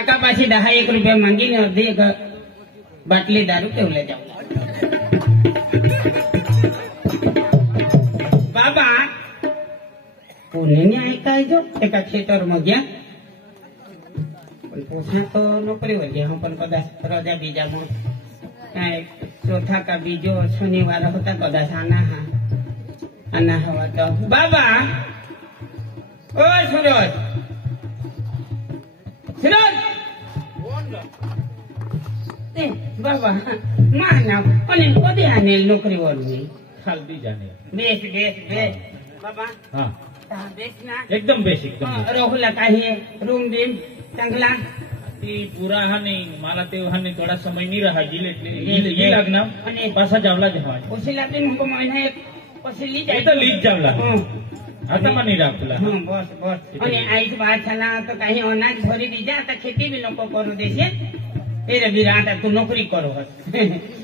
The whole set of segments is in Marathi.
काकापाशी 10-1 रुपये मागीने अर्धी एक बाटली दारू ठेवले जाऊ बाबा कोणी ऐकायचो एका थिएटर मध्ये पण पोसा तो नोकरीवर घ्या पण कदाच रजा बीजा मग काय चौथा का बीजो शनिवार होता कदाच आना हवा तो बाबा ओ सूरज बाबा माना पण कधी आणेल नोकरीवर मी खालती जाने बेस बेस बेस बाबा हाँ बेस ना एकदम बेस एकदम रोहला काही रूम बिम चांगला ती पुरा हा नाही मला ते हा नाही थोडा समय नहीं रहा ये लगना पासा जावला जेव्हा उसी लागते हमको महीना एक पसली ये तो लीज जावला आता मनी राखला बस बस आणि आईच बात झाला तर काही अनाज भरी दीजा आता खेती भी नको करू देशे ए रे विराट तू नोकरी करो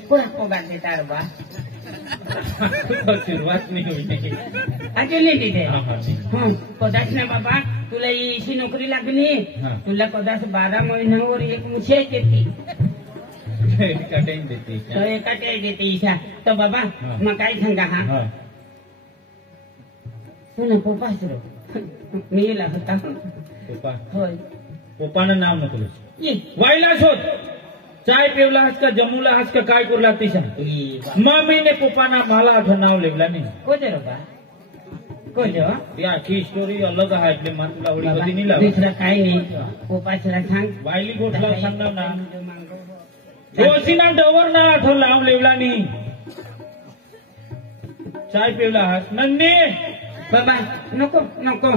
कोण पगार देता रे बा सुरुवात नाही होई अजून नाही दिले कदाच ना बाबा तुला इशी नोकरी लागली तुला कदाच 12 महिन्यावर एक मुशी येते एका टाइम देते तो एका टाइम देते ईशा तो बाबा मग काय सांगा हा तुला पप्पा सुरू मी येला होता पप्पा होय पप्पानं नाव नको वाईला शोध चाय पिवला हस का जमूला हस का काय करला ती सांग मम्मीने पप्पाना मला आठवण नाव लिहिला नाही कोजे रे बा कोजे या आखी स्टोरी अलग आहे એટલે માં तुला ओळी कधी नाही लाव दुसरा काय नाही पप्पाला सांग वाईली गोठला सांगणार ना दोषीना डवर ना आठवण नाव लिहिला नाही चाय पिवला हस नन्नी बाबा नको नको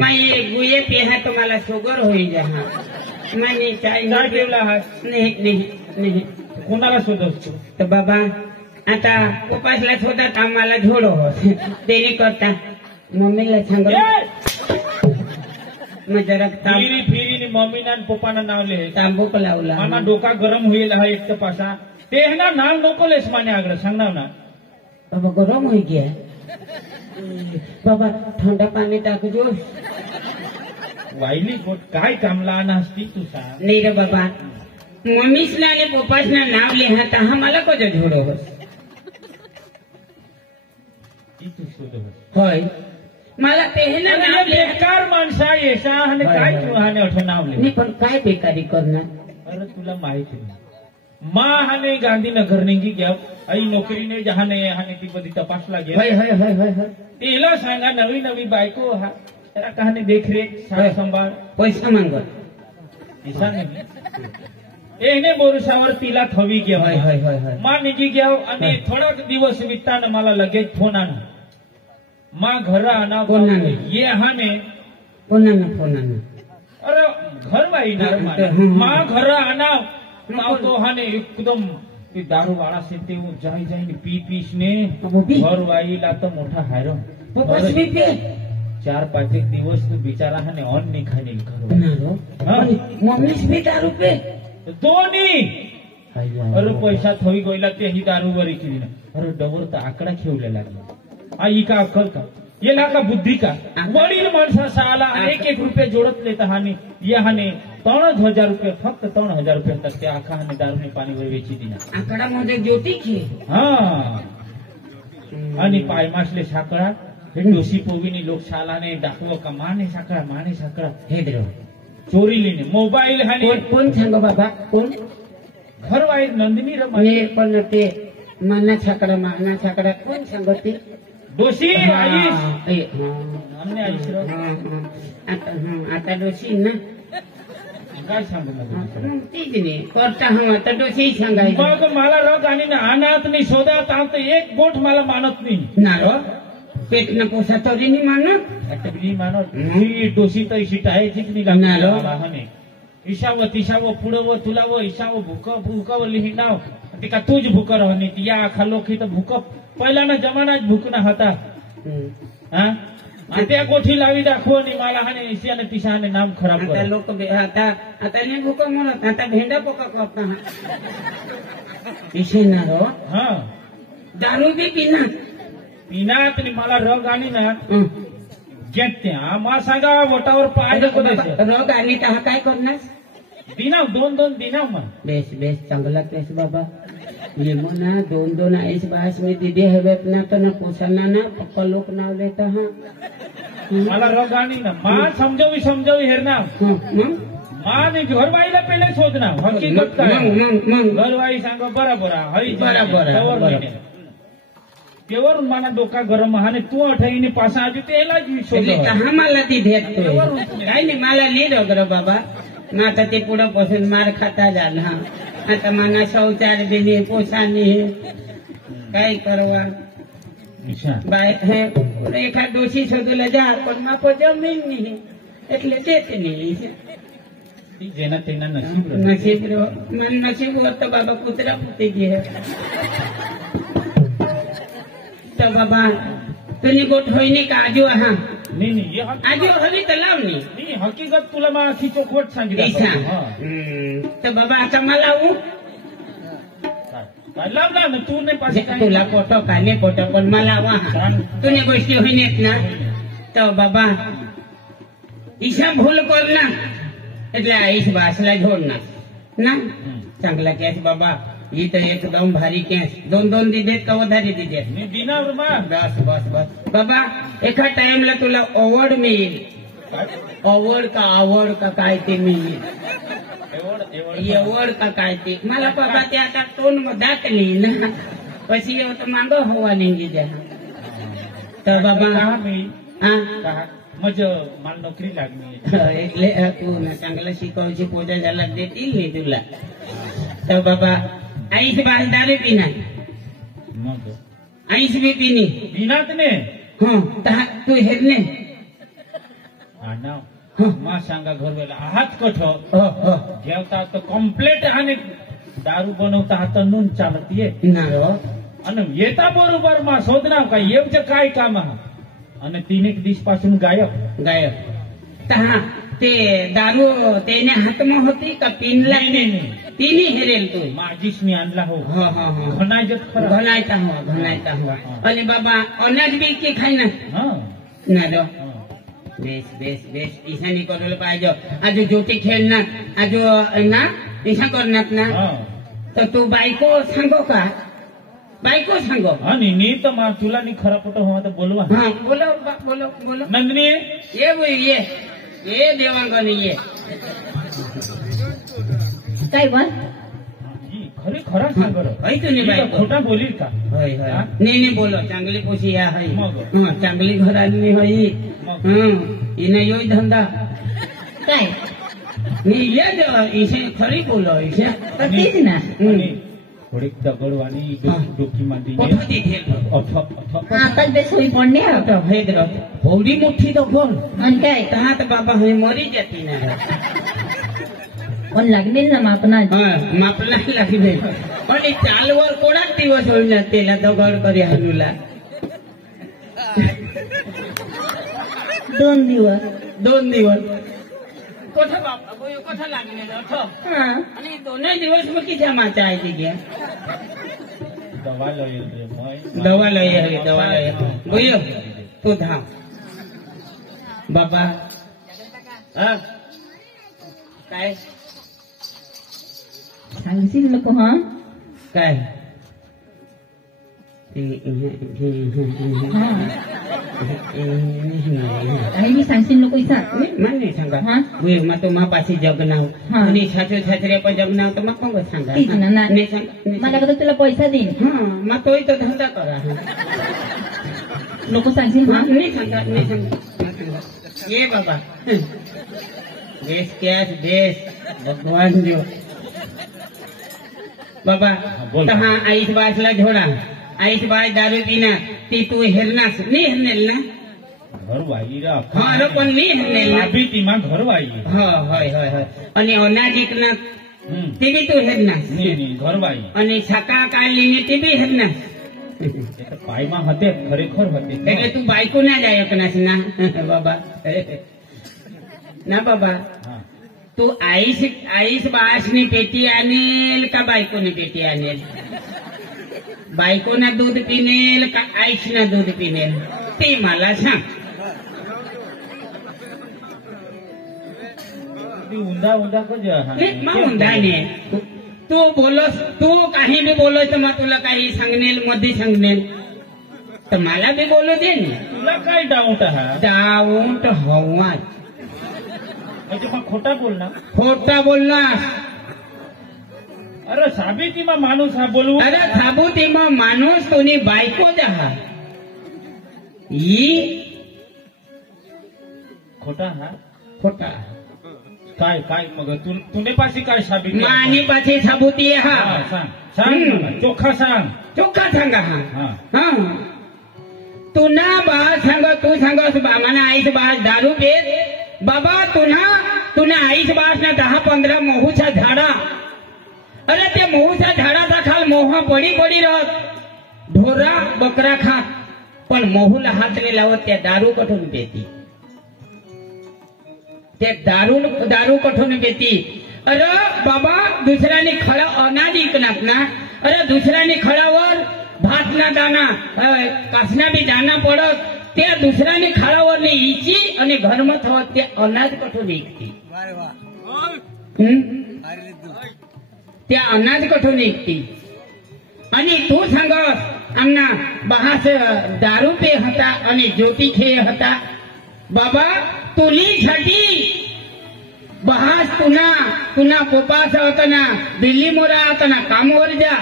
माये गुये पेहा तो मला शुगर होई जा माने चाय पिवला हस नाही कोणाला शोधतो तर बाबा आता उपासला शोधत आम्हाला झोडो हो तेने करता मम्मीला सांग मग जरा फिरी मम्मीना पप्पाना नाव लिहे तांबूक लावला मामा डोका गरम होईल हा एक तर पासा ते ना नाव नको लेस माने आगळ सांगणार ना बाबा गरम होई गया बाबा ठंडा पाणी टाकजो वाईली गोट काय कामला आणा असती तू सांग नाही रे बाबा मम्मीसला आणि पप्पासना नाव लिहा तर हा मला कजो झोडो हो तू शोध होय मला ते ना नाव लिहा बेकार माणसा येसा आणि काय तू हाने आठवण नाव लिहि नाही पण काय बेकारी करणार अरे तुला माहिती नाही माँ हाने गांधीनगर नेगी गया आई नोकरी ने जहाने हाने ती बधी तपासला गेला होय तिला सांगा नवी नवी बायको हा त्याला कहाणे देखरेख सारा संभाळ पैसा मागत ऐसा नाही एने बोरुसावर तिला थवी गया होय माँ निघी गया आणि थोडा दिवस विताना मला लगेच फोन आना माँ घर आना ये हाने फोन आना अरे घर वाई ना माँ घर आना माँ तो हाने एकदम दारू वाळा से ते जाई जाई पी पीस ने घर वाईला तर मोठा हायरो 4-5 दिवस तू बिचारा हाने ऑन नाही खाणे घर मम्मीच भी दारू पे दोन्ही अरे पैसा थोई गोयला ते ही दारू वरी केली ना अरे डबर तर आकडा खेवले लागला आई का अक्कल का ये ना का बुद्धी का वडील माणसा साला 1-1 रुपये जोडत लेत हाने ये हाने 3000 रुपये फक्त 3000 रुपये तक ते आखा हाने दारूने पाणी वर वेची दिना आकडा मध्ये ज्योती की हा आणि पायमासले साकडा हे डोसी पोवीनी लोक शालाने दाखव का माने साकडा हे देव चोरी लेने मोबाईल हाने कोण सांग बाबा कोण घर वाई नंदिनी रमाने पण ते माना छाकडा कोण सांगते डोसी आईस हमने आईस आता डोसी ना काय सांगू तीच नाही करता हम आता डोसी सांगायचं मग मला रग आणि ना अनाथ नाही शोधात आमचं एक गोठ मला मानत नाही ना रो पेट न पोसा तरी नाही मानत ही डोसी तर इशी टाळायचीच नाही लागणार ईशाव तिशाव पुढव तुलाव ईशाव भूक लिही नाव ते का तूच भूक राहणी ती या आखा लोक इथं भूक पहिला जमानाच भूकना होता हा त्या गोठी लावी दाखव आणि मला हाने ईशाने तिशाने नाम खराब कर लोक आता नाही भूक म्हणत आता भेंडा पोका करता ईशे ना रो हा दारू बी पिनात मला रग आणि ना घेत्या मा सांगा वटावर पाय रग आणि तर काय करणार दिनाव 2-2 दिनाव मग बेस बेस चांगला केस बाबा ये ना 2-2 आईस बास में दीदी हवे ना तो ना पोसाना ना पप्पा लोक नाव लेता हाँ मला रगाणी ना मा समजावी हेरना मग माने घरवाईला पहिले शोधना हकीकत काय मग घरवाई सांग बरोबर हई बरोबर तेवरून मला डोका गरम आणि तू अठईने पासा आधी त्याला शोध हा मला ती भेटतोय काय नाही मला लिहिलं गर बाबा ना आता ते पुढं पासून मार खाता झाला आता मला शौचार दिली पोसानी काय करवा बाय हे एखाद दोषी शोधूला जा पण माप जमीन नाही એટલે દેતી નહીં જેના તેના નસીબ નસીબ મન નસીબ હોત તો બાબા કૂતરા પૂતી ગયે તો બાબા તુની ગોઠવણી का आजो हा नाही आजो हवी तर लावणी नाही हकीकत तुला मग अशी चोखवट सांगितलं तर बाबा आता मला लावला ना तू नाही पाहिजे तुला फोटो काय नाही फोटो पण मला वा तुने गोष्टी होईनेत ना तो बाबा ईशा भूल करना એટલે આઈશ બાસલા જોડના ના ચાંગલા કેસ બાબા ઈ તો એકદમ ભારી કેસ 2-2 દીધે તો વધારી દીધે બસ બસ બસ બાબા एका टाइमला तुला अवॉर्ड मिळेल अवॉर्ड का काय ते मिळेल एवढ का काय ते मला बाबा ते आता तोंड दाखली ना પછી એવું તો માંગો હવા નહીં દીધે તો બાબा હા म्हणजे मला नोकरी लागली એટલે तू चांगलं शिकवायची पोजा झाला देतील नाही तुला तर बाबा आईस बास दारू पिना मग आईस बी पिनी बिनात ने तू हेरने मा सांगा घरवेला आहात कठ जेवता तर कम्प्लेट आणि दारू बनवता हात नून चालत ये आणि येता बरोबर मा शोधना का येवचं काय काम आणि 3-1 दिवस पासून गायब ते दारू त्याने हातमा होती का पिनला तिने हेरेल तू माझीच मी आणला हो घनायचा हवा आणि बाबा अनाज बी की खाई ना बेस बेस बेस ईशानी करवलं पाहिजे आज ज्योती खेळणार आज ना ईशा करणार ना तर तू बायको सांगो का बायको सांगो नी तर मा तुला नी खरा पोट हो तर बोलवा बोलो बोलो बोलो नंदिनी ये बोल ये देवांगणी ये काय बोल खरी खरा सांग तुम्ही बायको खोटा बोलील का नाही बोलो चांगली पोशी या चांगली घराली होई हिने यो धंदा काय मी ये खरी बोलो तीच ना थोडी दगडवाणी डोकी मांडी आता बेस होई पडणे आता होडी मोठी दगड आणि काय हात बाबा हे मरी जाती ना पण लागेल ना मापना लागेल पण चालवर कोणाच दिवस होईल ना त्याला दगड करी हनुला 2 दिवस कोठा बापा कोठा लागले आणि 2 दिवस मग किती माचा आहे ती दवा लय बोलो तू धाव बाबा काय सांगशील नको काय मी सांगशील नको नाही सांगा मग तो मा पाशी जगनाव आणि सासरे पण जगनाव तर मग कोण सांगा मला कसं तुला पैसा देईन मग तोही तो धंदा करा लोक सांगशील नाही सांगा ये बाबा देश कॅश देश भगवान देव बाबा हा आईस बासला झोडा आईस बास दारू पिना ती तू हेरनास नाही हेरनेल ना घरवाई अरे पण नाही हेरनेल ना તીમાં ઘરવાઈ होय होय होय आणि अनाजिक ना ती बी तू हेरनास ઘરવાઈ आणि छाका काढली ती बी हेरनास पायमा हते खरेखर होते એટલે તું બાયકો ના જાય એકનાસ ના બાબा ना बाबा तू आईस बासनी पेटी आणेल का बायकोनी पेटी आणेल बायकोना दूध पिनेल का आईसना दूध पिनेल ते मला सांग ती उंदा उंदा कधी मग उंदा नाही तू बोलस तू काही बी बोलस तर मग तुला काही सांगनेल मध्ये सांगनेल तर मला बी बोलू दे ना तुला काय डाऊट हा डाऊट हवाच म्हणजे मग खोटा बोलणार खोटा बोलणार अरे साबिती मग माणूस हा बोलू अरे साबुती मग माणूस कोणी बायको हा ही खोटा हा खोटा काय काय मग तुने पाशी काय साबिती मानी पाછી साबुती हा सांग सांग मला, चोखा सांग चोखा सांगा हा हा हा तुना बा सांग तू सांगस मला आईच बास दारू पेत बाबा तुना आईच बास ना 10-15 मोहूच्या झाडा अरे ते मोहूच्या झाडाचा खाल मोह पडी राहत ढोरा बकरा खात पण मोहूला हात नाही लावत त्या दारू कठून पेती ते दारू कठून पेती अरे बाबा दुसऱ्याने खळा अनाज इकनात ना अरे दुसऱ्याने खळावर भात ना दाना कासना बी दाना पडत त्या दुसऱ्याने खळावर इची आणि घरमत होत ते अनाज कठून विकती त्या अनाज कठून विकती आणि तू सांगस आमना बहास दारू पे होता आणि ज्योती खेळ होता बाबा तुलीसाठी बहास पुन्हा पोपास होताना दिल्ली मोरा होताना कामावर जा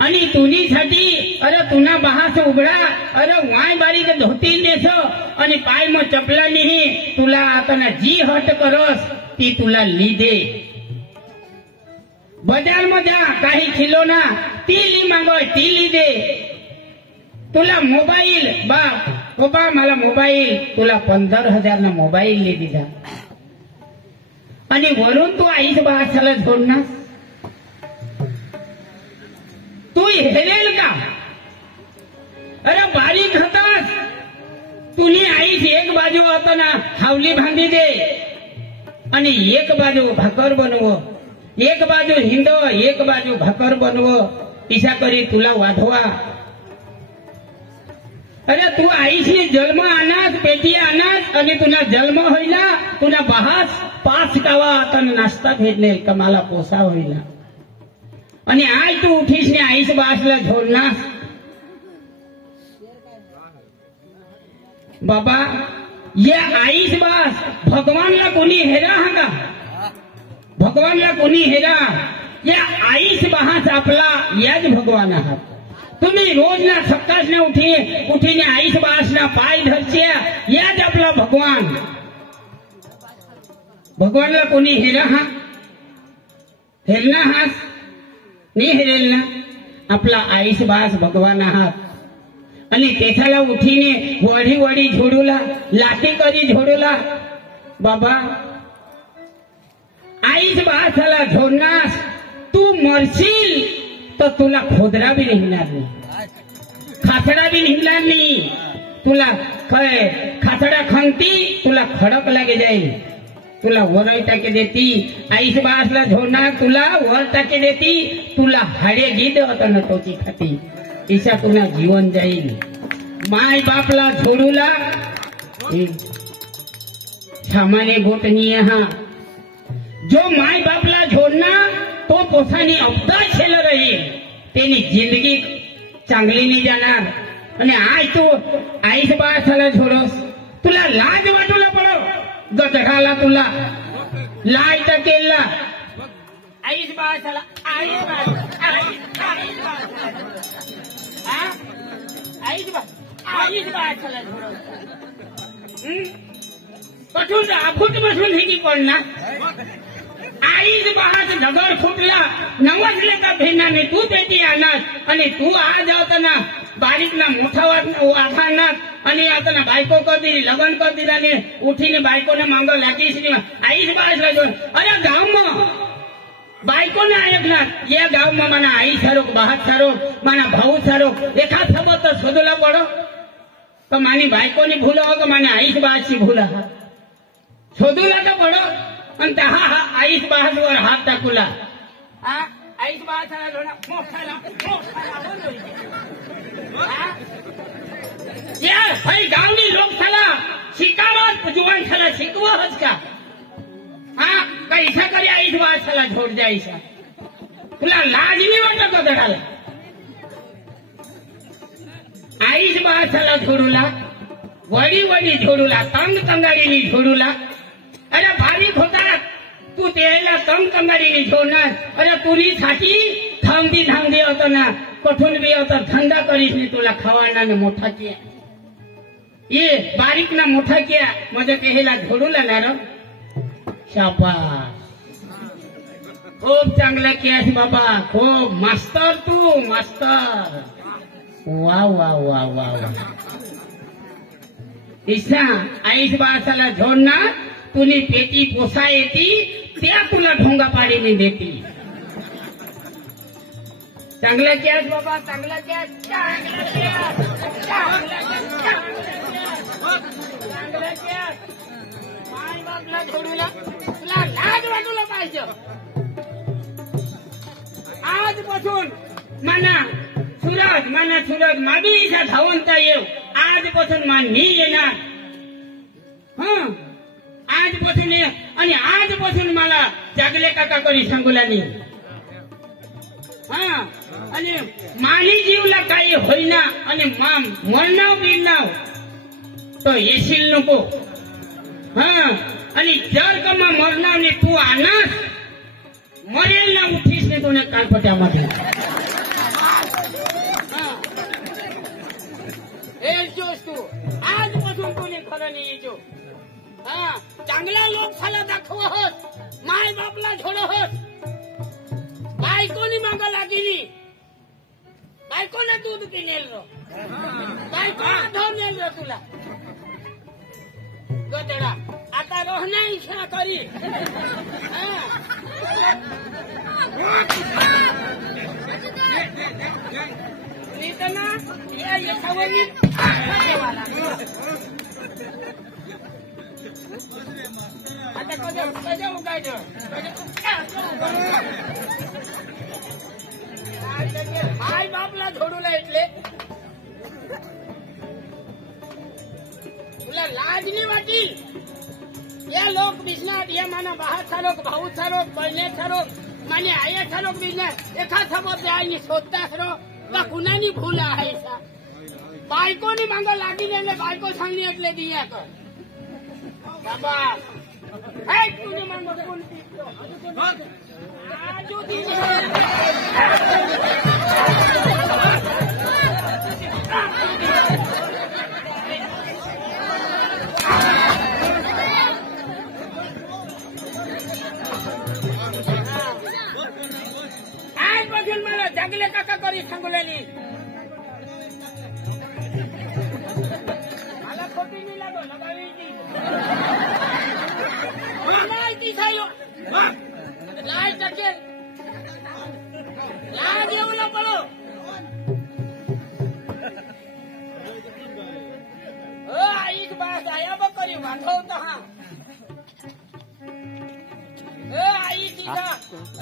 आणि तुनीसाठी अरे तुना बहास उघडा अरे वाय बारीक धोती नेस आणि पाय मग चपला नाही तुला आता जी हट करस ती तुला ली दे बजार मध्ये काही खिलोना ती ली मागोय ती ली दे तुला मोबाईल बाबा मला मोबाईल तुला 15,000 ना मोबाईल ली दिला आणि वरून तू आईच बाळाला जोडणार तू हेरेल का अरे बारीक होतास तुनी आईच एक बाजू होताना हावली बांधी दे आणि एक बाजू भाकर बनव एक बाजू हिंद एक बाजू भाकर बनव इशा करी तुला वाढवा अरे तू आईशी जन्म आनास पेटी आनास आणि तुला जन्म होईना तुला बहास 5 गावा आता नाश्ता भेटले का मला पोसा होईना आणि आज तू उठीस ने आईस बासला झोडनास बाबा या आईस बास भगवानला कोणी हेरा हा का भगवानला कोणी हेरा या आईस बास आपला याच भगवान आहात तुम्ही रोज ना सकाळ ने उठीने आईस बास ना पाय धरच्या याच आपला भगवानला कोणी हेरा हा हेरना हास नाही हेरेल ना आपला आईस बास भगवान आहात आणि त्याला उठीने वडी झोडूला लाठी करी झोडूला बाबा आईस बासाला झोडनास तू मरशील तर तुला खोदरा बी निघणार नाही खासडा बी निघणार नाही तुला काय खासडा खंगती तुला खडक लागे जाईल तुला वर टाके देती आईस बासला झोडणार तुला वर टाके देती तुला हाडे गीत होता ना तोची खाती ईशा तुला जीवन जाईल माय बापला झोडूला सामान्य गोटनी हा जो माय बापला झोडना तो पोसानी अवतार छेल राहील तेनी जिंदगी चांगली नाही जाणार आणि आज तू आईस बासाला झोडस तुला लाज वाटूला पडो गधराला तुला लाय तर केला आईस बासाला आईस बासाला कठून आफूट बसून हिची पडणार आईच बहाच दगड फुटला नवसले का भेनाने तू पेटी आणत आणि तू आज होताना बारीक ना मोठा वाठाणार आणि आता बायको कर दिली लग्न कर दिला ने उठीने बायकोने मांग लागीस आईच बाळाला घेऊन अरे गाव मग बायकोने ऐकणार या गाव मग मला आई सारोक बाहात सारोक मला भाऊ सारोक एका सोबत तर शोधूला पडो तर मानी बायकोनी भूल हो का माने आईच बाळाची भूल आहात शोधूला तर पडो आणि हा आईस बाळावर हात टाकूला आईस बाळाला गावनी लोक झाला शिकावत जुवान झाला शिकवच का हा कैसा करी आईस वासाला झोड जायचा तुला लाज नाही वाटत का दडाला आईस वासाला झोडूला वडी वडी झोडूला तंग कंगाडीनी झोडूला अरे बारीक होता तू त्याला तंग कंगाडीनी झोडणार अरे तुरी साठी थांबदी होतो ना कठून बी होता थंडा करीस नाही तुला खवाना ने मोठा किया ये बारीक ना मोठा किया म्हणजे केला झोडूला ना र शाबास खूप चांगलं केस बाबा खूप मास्तर तू मास्तर वा वा वा वा वा ईशा आईस बाळाला झोडणार तुनी पेटी पोसा येती त्या तुला ढोंगा पाडीने देती चांगला केस बाबा चांगला केस माय बापला झोडूला तुला लाज वाटूला पाहिजे आजपासून मना सुरज मागीचा धावंता येऊ आजपासून मान मी येणार हं आजपासून ये आणि आजपासून मला जागले काका करी सांगूला नाही हा आणि मानी जीवला काही होईना आणि मरणाव बिरणाव तो येशील नको हा आणि जर का मरणावने तू आणस मरेल ना उठीस ने कोणी कालपट्यामध्ये जोस तू आजपासून कोणी खरं नाही जो हा चांगला लोक झाला दाखवत माय बापला झोडत बायकोनी मागा लागली बायकोला दूध पिनेल रो बायकोला धवनेल रो तुला गदडा आता रोहना इच्छा करी नीतना या यशावनी आता कजा उगायचं माय बापला झोडूला એટલે तुला लाज नाही वाटी या लोक बिझनेस या माना बाहेरचा लोक भाऊचा लोक बहिणीचा लोक माने आयाचा लोक बिझनेस एका समोर जायनी शोधतास रो का कुणानी भूल आहे सा बायकोनी मांगा लागिले बायको सांगली એટલે दिया कर बाबा हे तुझे मांगा कोण पितो आजू दिन आजपासून मला जागले काका करी सांगुलेली मला खोटी नाही लागो लगावी ती सायो लाय टके लाज येऊ न पडो आईच बास आया बकरी वाढवत हा आई तिला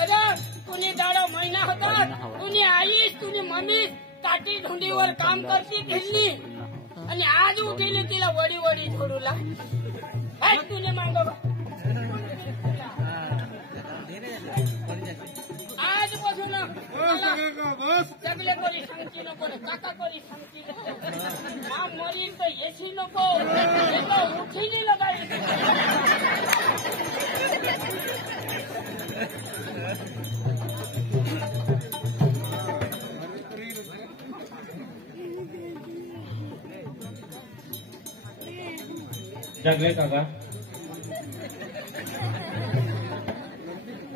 अरे कुणी दाडा महिना होता कुणी आईस कुणी मम्मी काठी धुंडीवर काम करती घेतली आणि आज उठीली तिला वडी वडी झोडूला तुने मांग आजपासून सगळे कोणी सांगती नको काका कोणी सांगती नको मरीन तर येशी नको उठीली लगाई जगले काका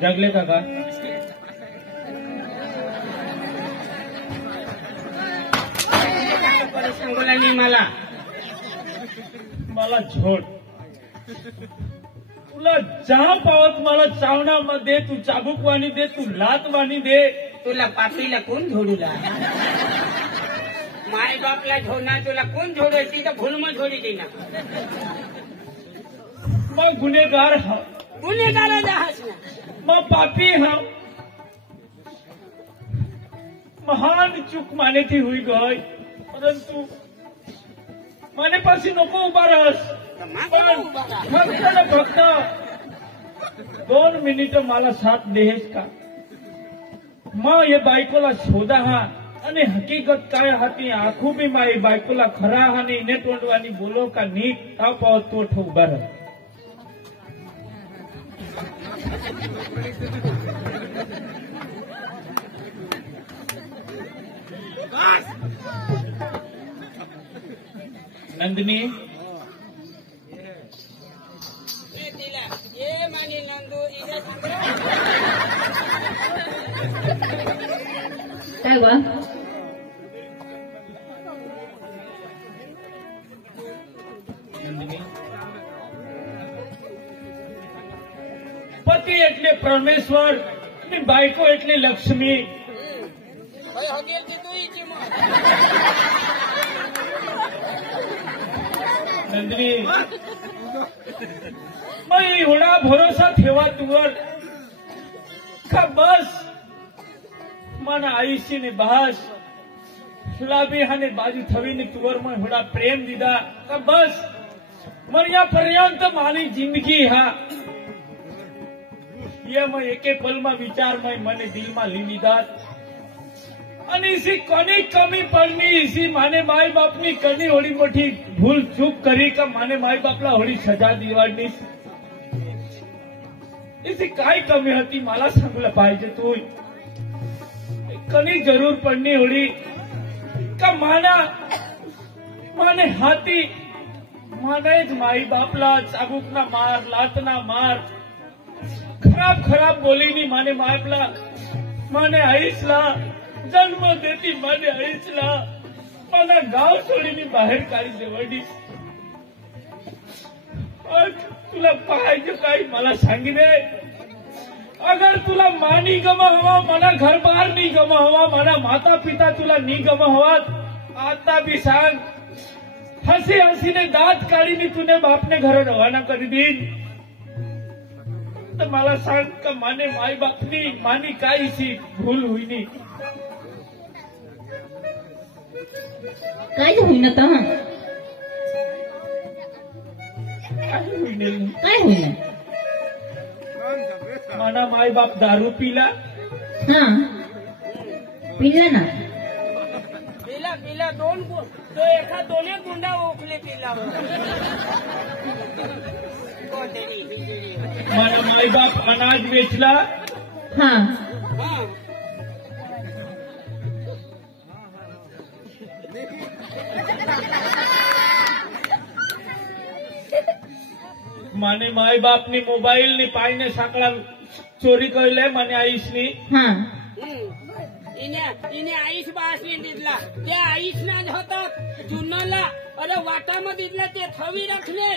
जगले काका सांगोला नाही मला झोड तुला जा पावत मला चावण्यामध्ये तू चाबूक वाणी दे तू लात वाणी दे तुला पापीला कोण झोडूला माय बापला झोडणार तुला कोण झोडल ती तर भूलम झोडी देना मग गुन्हेगार हा गुन्हेगार जहाज मग पापी हा महान चूक माने थी हुई गई परंतु माने पासी नको उभा रहस फक्त 2 मिनिटं मला साथ देहेस का? मग हे बायकोला शोधा हा आणि हकीकत काय हाती आखू बी माई बायकोला खरा हानी नेटवंडवानी बोलो का नीट ताव पाव तो उभा राह. नंदिनी काय बा पती एटले परमेश्वर आणि बायको एटले लक्ष्मी. नंदिनी मग एवढा भरोसा ठेवा तुवर का बस माना आयुष्यने बहास गुलाबी हाने बाजू थवीने तुवर मग एवढा प्रेम दिदा का बस मर्यापर्यंत मारी जिंदगी हा ये मैं एके पल में विचार में मने दिल में ली लीधात आणि इसी कोणी कमी पडली इसी माने माय बापनी कधी होडी मोठी भूल चूक करी का माने माय बापला होडी सजा दिवाडली इसी काय कमी होती मला सांगलं पाहिजे तू कधी जरूर पडली होडी का माने हाती मानेच माई बापला चाबूकना मार लातना मार खराब बोलीनी माने मायपला माने आईसला जन्म देती माने आईसला मला गाव सोडीनी बाहेर काढी देवडी. तुला पाहायचं काही मला सांगिने अगर तुला मानी गम हवा मला घर बार नहीं गम हवा मला माता पिता तुला नी गम हवा आता भी सांग. हसी हसीने दात काढीनी तुने बापने घर रवाना करी दीन तर मला सांग का माने माई बापनी मानी काय सी भूल हुई नी काय होईना तर काय होईना माना माई बाप दारू पीला हा पिला ना पिला दोन तो एका दोन्ही गुंडा ओखले पिला माना माई बाप अनाज बेचला हा माने माई बापनी मोबाईल ની પાઈને સાંકળા ચોરી કરી લે મને આઈસની हा इने आईस बासने दिदला त्या आईसना होता जुन्नला अरे वाटामध्ये दिदला ते थवी रखले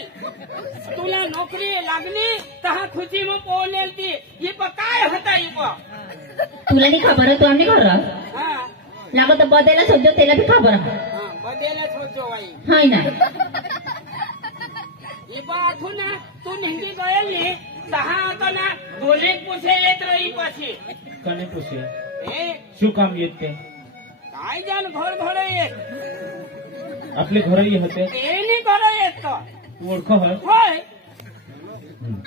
तुला नोकरी लागली तहा खुशी में पोलेल ती ये प काय होता ये प तुला नाही खबर तू आम्ही घर हां लागत बदेला सोजो तेला भी खबर हां बदेला सोजो भाई हाय ना ये बात ना तू नेहमी गयली तहा आता ना दोले पुसे येत रही पाછી कने पूछे ए શું કામ येत ते काय जान घर घरे येत आपले घरही होते एनी घरे येत तो ओळखो हर होय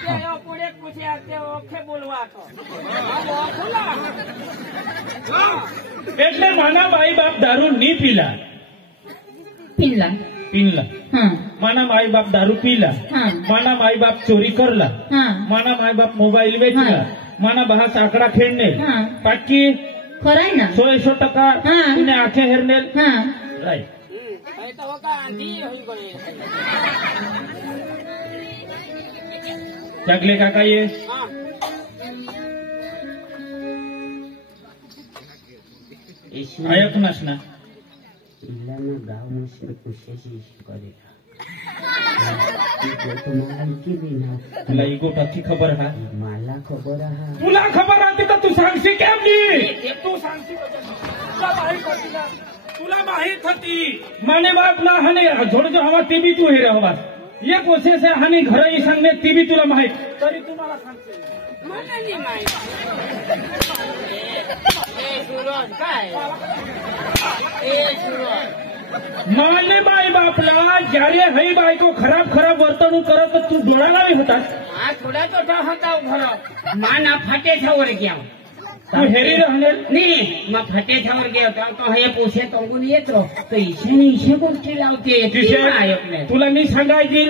ते पुढे पुसे आते ओखे बोलवा तो बोला એટલે માના માઈ બાપ દારૂ ની પીલા पिनला પીનલા हा माना माई बाप दारू पीला हा माना माई बाप चोरी करला हा माना माई बाप मोबाईल वेचला हा. माना बहा साकडा खेळणे हा. पाटकी खराय ना 100% हा. तुने आखे हेरनेल हा राईट अरे तो का आंधी होई गई जगले काका ये हां ऐक नस ना इलाना गाव में कुशेशी करेगा तुम्हाला की बिना तुला ही गोटाची खबर हा मला खबर आहे तुला खबर राहते तर तू सांगशी केम नी तू सांगती तुला माहित होती ना तुला माहित होती माने बाप ना हने झोड जो हवा ती भी तू हे रहवा ये कोसे से हनी घर ही सांगणे ती भी तुला माहित तरी तुम्हाला सांगते मला नाही माहित ए सुरज काय ए सुरज माने बाई बापला जયારે हई बायको खराब खराब वर्तणूक करत तर तू डोळा लावी होता આ થોડા તો હતા ઘરો માં ના ફાટે છવર ગયા तू हेरी राहणार नहीं मैं फटे छवर गया तो हे पूछे तुमको नहीं येतो तो इसे गोष्टी लावते तुला मी सांगायची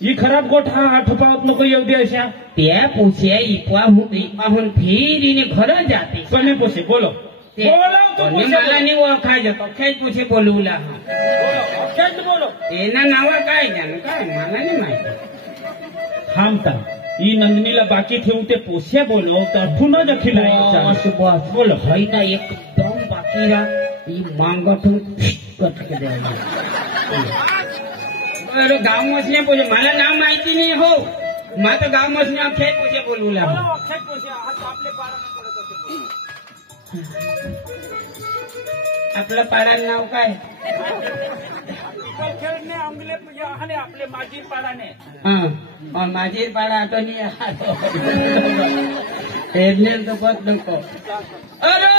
ही खराब गोठा आठोपावत नको येऊ दे अशा ते पूछे इपाहून फिर इने घर जाते कोणी पूछे बोलो बोलो तू मला नाही ओळखाय जातो काय पूछे बोलवला बोलो एना नाव काय जाण काय मला नाही माहिती थांबता ही नंदिनीला बाकी ठेवून ते पोस्या बोलव तर पुन्हा देखील बोल हई ना एकदम बाकी रा मांगठून कट के द्यायला अरे गाव मसने बोले मला नाव माहिती नाही हो मा तर गाव मसने अक्षय पोचे बोलवला आपलं पाडाचं नाव काय आपले माझी पाडाने हा माझी पाडा तो नाही तो पत नको अरे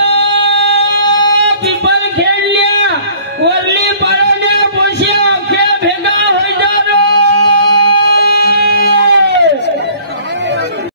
पिंपल